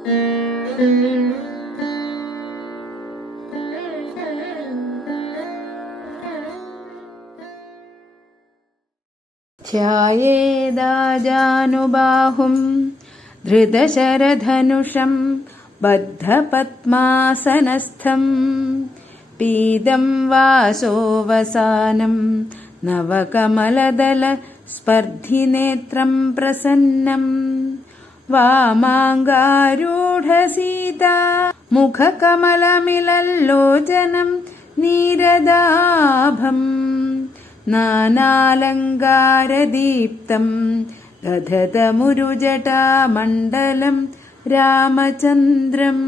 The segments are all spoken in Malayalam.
ധ്യായേദാജാനുബാഹും ധൃതശരധനുഷം ബദ്ധപദ്മാസനസ്ഥം പീതം വാസോവസാനം നവകമലദല സ്പർദ്ധിനേത്രം പ്രസന്നം വാമാംഗാരൂഢസീതാ മുഖകമലമിലല്ലോചനം നീരദാഭം നാനാലങ്കാരദീപ്തം ദധതമുരുജടാമണ്ഡലം രാമചന്ദ്രം.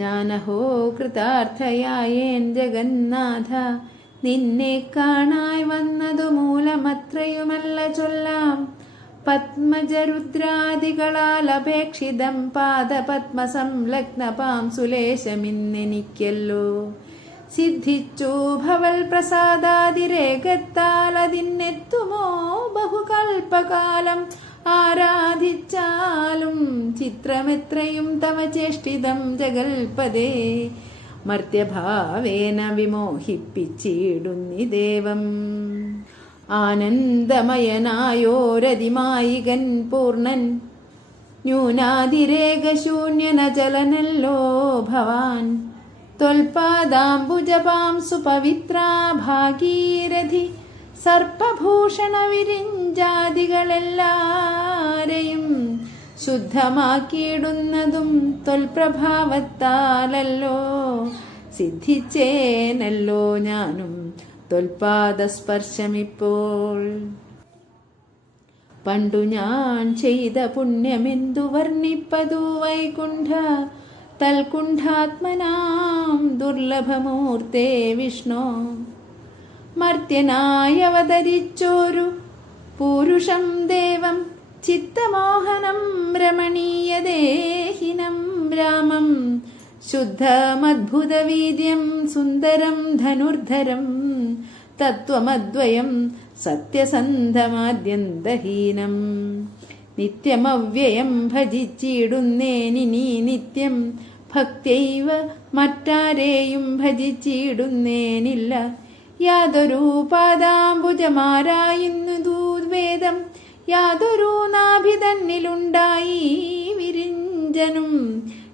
ഞാനഹോ കൃതാർത്ഥയായേൻ ജഗന്നാഥ, നിന്നെ കാണായി വന്നതു മൂലമത്രയുമല്ല ചൊല്ലാം. പത്മജരുദ്രാദികളാൽ അപേക്ഷിതം പാദപത്മസംലഗ്നപാം സുലേശമിന്നെനിക്കല്ലോ. സിദ്ധിച്ചു ഭവൽ പ്രസാദാതിരേകത്താൽ അതിനെത്തുമോ ബഹുകൽപ്പകാലം ആരാധിച്ചാലും. ചിത്രമെത്രയും തവ ചേഷ്ടിതം ജഗൽപദേ, മർത്യഭാവേന വിമോഹിപ്പിച്ചിടുന്നിദേവം. ആനന്ദമയനായോരതിമായികൻ പൂർണ്ണൻ, ന്യൂനാതിരേകശൂന്യനചലനല്ലോ ഭവാൻ. ത്വൽപാദാംബുജപാം സുപവിത്രാ ഭാഗീരഥി, സർപ്പഭൂഷണ വിരിഞ്ചാദികളെല്ലാരെയും ശുദ്ധമാക്കിയിടുന്നതും ത്വൽപ്രഭാവത്താലല്ലോ. സിദ്ധിച്ചേനല്ലോ ഞാനും ത്വൽപാദസ്പർശമിപ്പോൾ. പണ്ടു ഞാൻ ചെയ്ത പുണ്യമെന്തു വർണ്ണിപ്പതു വൈകുണ്ഠ തൽകുണ്ഠാത്മനാം ദുർലഭമൂർത്തേ വിഷ്ണു. മർത്യനായി അവതരിച്ചോരു പൂരുഷം ദേവം, ചിത്തമോഹനം രമണീയദേഹിനം രാമം. ശുദ്ധമദ്ഭുതവീര്യം സുന്ദരം ധനുർധരം, തത്വമദ്വയം സത്യസന്ധമാദ്യന്തഹീനം. നിത്യമവ്യയം ഭജിച്ചിടുന്നേനിനി നിത്യം, ഭക്ത്യൈവ മറ്റാരെയും ഭജിച്ചിടുന്നേനില്ല. യാതൊരു പാദാംബുജമാരായുന്നു വേദം, യാതൊരു നാഭി തന്നിലുണ്ടായി വിരിഞ്ചനും.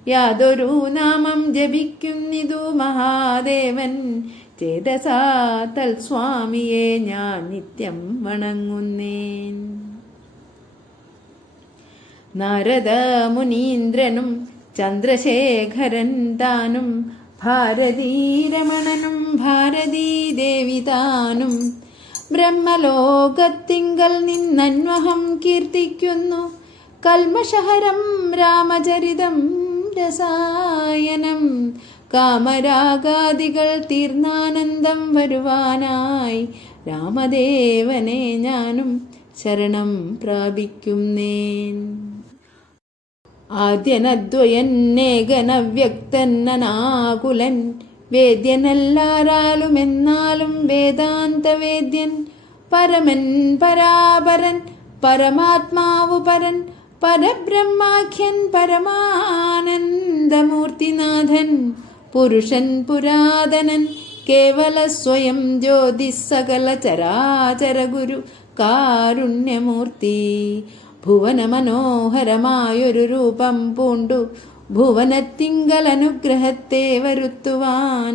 യാതൊരു നാമം ജപിക്കുന്നിതു മഹാദേവൻ, ചേതസാ തൽസ്വാമിയെ ഞാൻ നിത്യം വണങ്ങുന്നേൻ. നാരദ മുനീന്ദ്രനും ചന്ദ്രശേഖരൻ താനും, ഭാരതീരമണനും ഭാരതീദേവി താനും. ബ്രഹ്മലോകത്തിങ്കൽ നിന്നന്വഹം കീർത്തിക്കുന്നു, കൽമഷഹരം രാമചരിതം രസായനം. കാമരാഗാദികൾ തീർന്നാനന്ദം വരുവാനായി, രാമദേവനെ ഞാനും ശരണം പ്രാപിക്കുന്നേൻ. ആദ്യനദ്വയന്നേകനവ്യക്തന്നനാകുലൻ, വേദ്യനെല്ലാരാലുമെന്നാലും വേദാന്തവേദ്യൻ. പരമൻ പരാപരൻ പരമാത്മാവു പരൻ, പരബ്രഹ്മാഖ്യൻ പരമാനന്ദമൂർത്തിനാഥൻ. പുരുഷൻ പുരാതനൻ കേവല സ്വയം ജ്യോതിസ്, സകല ചരാചര ഗുരു കാരുണ്യമൂർത്തി. ഭുവന മനോഹരമായൊരു രൂപം പൂണ്ടു, ഭുവനത്തിങ്കൽ അനുഗ്രഹത്തെ വരുത്തുവാൻ.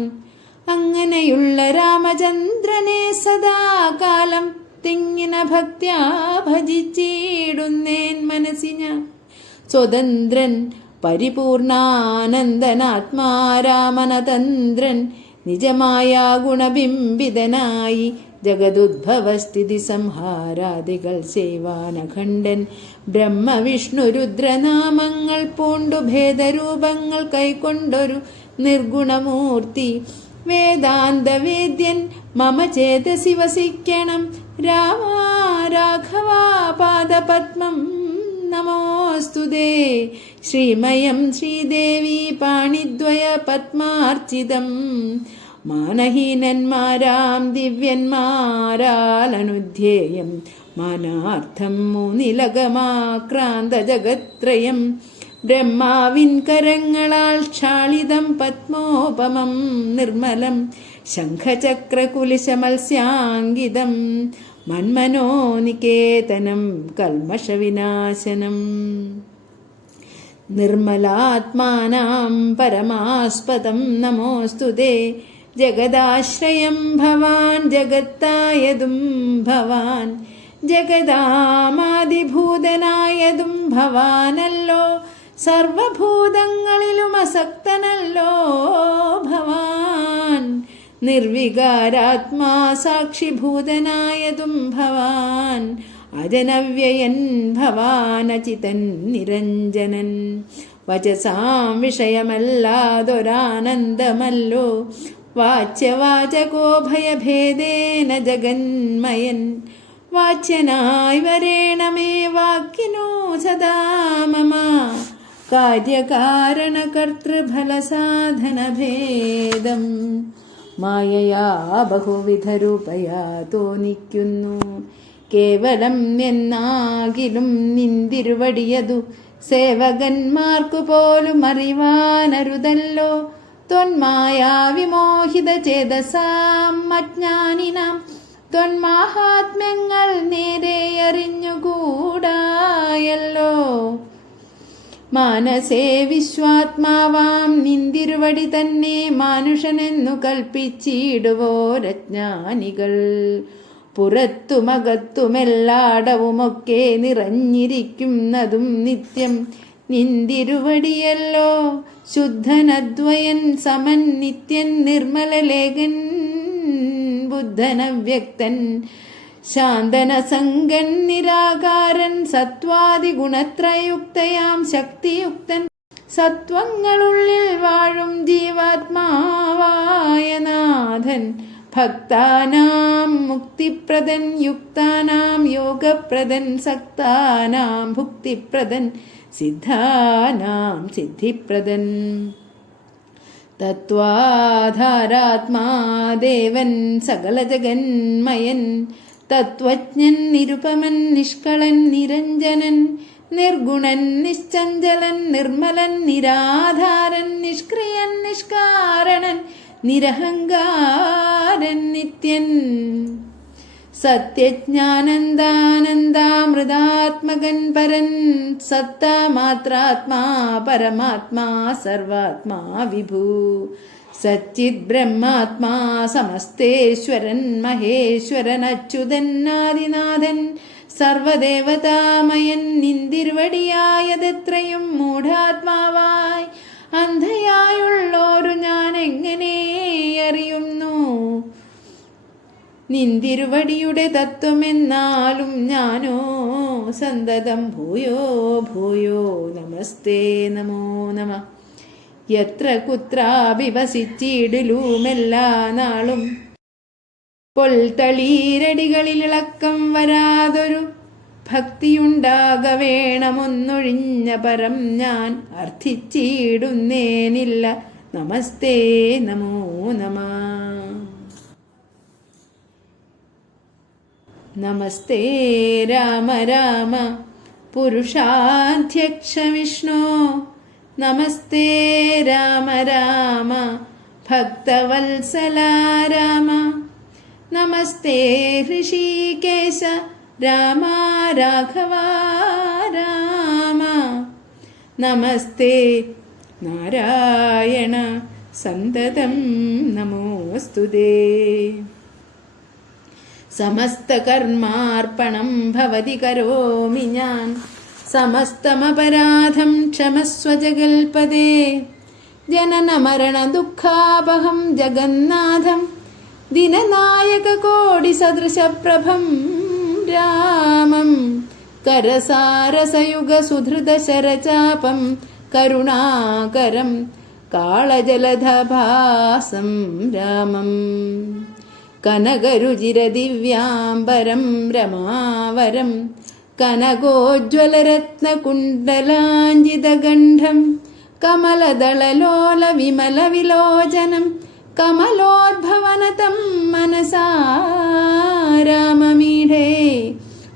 അങ്ങനെയുള്ള രാമചന്ദ്രനെ സദാകാലം തിങ്ങിന ഭക്ത്യാ ഭജിച്ചിടുന്നേൻ മനസ്സി ഞാൻ. സ്വതന്ത്രൻ പരിപൂർണാനന്ദനാത്മാരാമനതന്ത്രൻ, നിജമായ ഗുണബിംബിതനായി ജഗദുദ്ഭവസ്ഥിതി സംഹാരാദികൾ സേവാനഖണ്ഡൻ. ബ്രഹ്മവിഷ്ണു രുദ്രനാമങ്ങൾ പൂണ്ടു ഭേദരൂപങ്ങൾ കൈക്കൊണ്ടൊരു നിർഗുണമൂർത്തി. വേദാന്തവേദ്യൻ മമ ചേതസി വസിക്കണം, രാമ രാഘവ പാദപത്മം നമോസ്തുതേ. ശ്രീമയം ശ്രീദേവി പാണിദ്വയ പത്മാർച്ചിതം, മാനഹീനന്മാരാം ദിവ്യന്മാരാലനുധ്യേയം മാനാർത്ഥം മൂന്നിലകമാക്രാന്ത ജഗത്രയം ബ്രഹ്മാവിൻ കരങ്ങളാൽ ക്ഷാളിതം പത്മോപമം നിർമ്മലം ശംഖചക്രകുലിശമത്സ്യാങ്കിതം മന്മനോനികേതനം കൽമഷവിനാശനം നിർമ്മലാത്മാനാം പരമാസ്പദം നമോസ്തുതേ ജഗദാശ്രയം ഭവാൻ ജഗത്തായതും ഭവാൻ ജഗദാമാദിഭൂതനായതും ഭവാനല്ലോ സർവഭൂതങ്ങളിലും അസക്തനല്ലോ ഭവാൻ നിർവികാരാത്മാ സാക്ഷിഭൂതനായതും ഭവാൻ അജനവ്യയൻ ഭവാനചിതൻ നിരഞ്ജനൻ വചസാം വിഷയമല്ലാതൊരാനന്ദമല്ലോ വാച്യവാചകോ ഭയഭേദേന ജഗന്മയൻ വാച്യനായി വരേണമേ വാക്കിനോ സദാ മമ കാര്യകാരണകർത്തൃഫലസാധനഭേദം മായയാ ബഹുവിധരൂപയാ തോന്നിക്കുന്നു കേവലം എന്നാകിലും നിന്തിരുവടിയതു സേവകന്മാർക്കു പോലും അറിവാനരുതല്ലോ ത്വന്മായാ വിമോഹിത ചേതസാം അജ്ഞാനിനാം ത്വന്മാഹാത്മ്യങ്ങൾ നേരെ അറിഞ്ഞുകൂടായല്ലോ മാനസേ വിശ്വാത്മാവാം നിന്തിരുവടി തന്നെ മാനുഷനെന്നു കൽപ്പിച്ചിടുവോരജ്ഞാനികൾ പുറത്തുമകത്തുമെല്ലാടവുമൊക്കെ നിറഞ്ഞിരിക്കുന്നതും നിത്യം നിന്തിരുവടിയല്ലോ ശുദ്ധനദ്വയൻ സമൻ നിത്യൻ നിർമ്മലലേഖൻ ബുദ്ധനവ്യക്തൻ ശാന്തനസംഗൻ നിരാകാരൻ സത്വാദിഗുണത്രയുക്തയാം ശക്തിയുക്തൻ സത്വങ്ങളുള്ളിൽ വാഴും ജീവാത്മാവായ നാഥൻ ഭക്താനാം മുക്തിപ്രദൻ യുക്താനാം യോഗപ്രദൻ സക്താനാം ഭുക്തിപ്രദൻ സിദ്ധാനാം സിദ്ധിപ്രദൻ തത്വാധാരാത്മാദേവൻ സകല ജഗന്മയൻ തത്വജ്ഞൻ നിരുപമൻ നിഷ്കളൻ നിരഞ്ജനൻ നിർഗുണൻ നിശ്ചഞ്ചലൻ നിർമ്മലൻ നിരാധാരൻ നിഷ്ക്രിയൻ നിഷ്കാരണൻ നിരഹങ്കാരൻ നിത്യൻ സത്യജ്ഞാനന്ദാനന്ദാമൃതാത്മകൻ പരൻ സത്താമാത്രാത്മാ പരമാത്മാ സർവാത്മാ വിഭൂ സച്ചിത് ബ്രഹ്മാത്മാ സമസ്തേശ്വരൻ മഹേശ്വരൻ അച്യുതന്നാദിനാഥൻ സർവദേവതാമയൻ നിന്തിരുവടിയായതെത്രയും മൂഢാത്മാവായി അന്ധയായുള്ളോരു ഞാൻ എങ്ങനെ അറിയുന്നു നിന്തിരുവടിയുടെ തത്വമെന്നാലും ഞാനോ സന്തതം ഭൂയോ ഭൂയോ നമസ്തേ നമോ നമ യത്ര കുത്രാഭിവസിച്ചിടിലുമെല്ലാ നാളും പൊൽത്തളീരടികളിലിളക്കം വരാതൊരു ഭക്തിയുണ്ടാക വേണമൊന്നൊഴിഞ്ഞ പരം ഞാൻ അർത്ഥിച്ചിടുന്നേനില്ല നമസ്തേ നമോ നമ നമസ്തേ രാമ രാമ പുരുഷാധ്യക്ഷ വിഷ്ണു നമസ്തേ രാമ രാമ ഭക്തവത്സല രാമ നമസ്തേ ഹൃഷീകേശ രാമ രാഘവ രാമ നമസ്തേ നാരായണ സന്തതം നമോസ്തുതേ സമസ്തകർമാർപ്പണം ഭവതി കരോമി ഞാൻ സമസ്തമപരാധം ക്ഷമസ്വ ജഗൽപദേ ജനന മരണ ദുഃഖാപഹം ജഗന്നാഥം ദിനനായക കോടി സദൃശപ്രഭം രാമം കരസാരസയുഗ സുധൃത ശരചാപം കരുണാകരം കാളജലധഭാസം രാമം കനകരുചിരദിവ്യാംബരം രമാവരം കനകോജ്വലരത്നകുണ്ടലാഞ്ജിതഗണ്ഡം കമലദളലോല വിമല വിലോചനം കമലോദ്ഭവനതം മനസാ രാമമീഢേ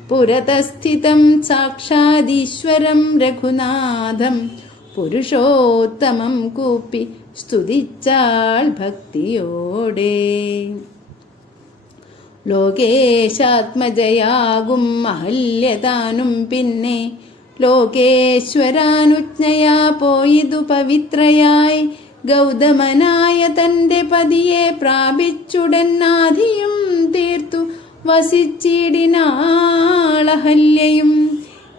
പുരതസ്ഥിതം സാക്ഷാദീശ്വരം രഘുനാഥം പുരുഷോത്തമം കൂപ്പി സ്തുതിച്ചാൾ ഭക്തിയോടെ. ലോകേശാത്മജയാകും അഹല്യതാനും പിന്നെ ലോകേശ്വരാനുജ്ഞയാ പോയിതു പവിത്രയായി ഗൗതമനായ തന്റെ പതിയെ പ്രാപിച്ചുടനാധിയും തീർത്തു വസിച്ചിടിനാളഹല്യയും.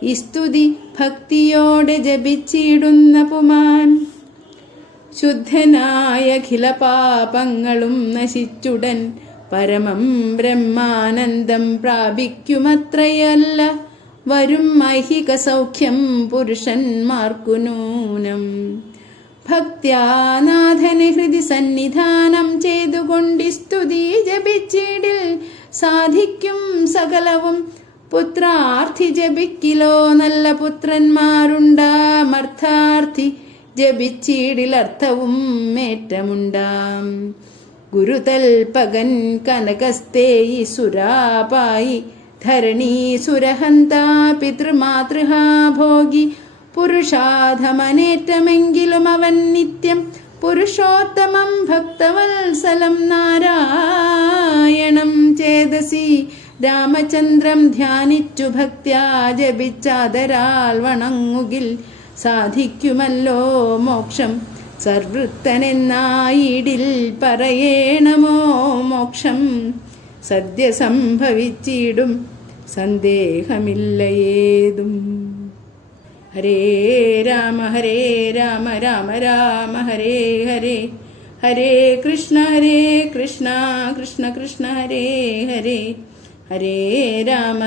ഈ സ്തുതി ഭക്തിയോടെ ജപിച്ചിടുന്ന പുമാൻ ശുദ്ധനായ അഖില പാപങ്ങളും നശിച്ചുടൻ പരമം ബ്രഹ്മാനന്ദം പ്രാപിക്കുമത്രയല്ല വരും ഐഹിക സൗഖ്യം പുരുഷന്മാർക്കു നൂനം. ഭക്ത്യാനാഥനെ ഹൃദി സന്നിധാനം ചെയ്തുകൊണ്ടി സ്തുതി ജപിച്ചിടിൽ സാധിക്കും സകലവും. പുത്രാർത്ഥി ജപിക്കിലോ നല്ല പുത്രന്മാരുണ്ടാമർത്ഥാർത്ഥി ജപിച്ചിടിലർത്ഥവും ഏറ്റമുണ്ടാം. ഗുരുതൽപകൻ കനകസ്തേയി സുരാപായി ധരണീ സുരഹന്താ പിതൃമാതൃഹാ ഭോഗി പുരുഷാധമനേറ്റമെങ്കിലും അവൻ നിത്യം പുരുഷോത്തമം ഭക്തവത്സലം നാരായണം ചേതസി രാമചന്ദ്രം ധ്യാനിച്ചു ഭക്ത്യാ ജപിച്ചാദരാൽ വണങ്ങുകിൽ സാധിക്കുമല്ലോ മോക്ഷം. സർവൃത്തനെന്നായിടിൽ പറയേണമോ മോക്ഷം സദ്യ സംഭവിച്ചിടും സന്ദേഹമില്ലയേതും. ഹരേ രാമ രാമ രാമ ഹരേ ഹരേ, ഹരേ കൃഷ്ണ കൃഷ്ണ കൃഷ്ണ ഹരേ ഹരേ, ഹരേ രാമ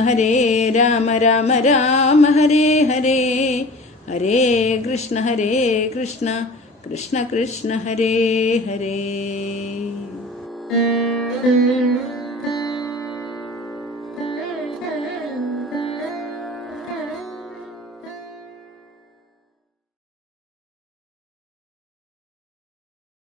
രാമ രാമ ഹരേ ഹരേ, ഹരേ കൃഷ്ണ കൃഷ്ണ കൃഷ്ണ ഹരേ ഹരേ.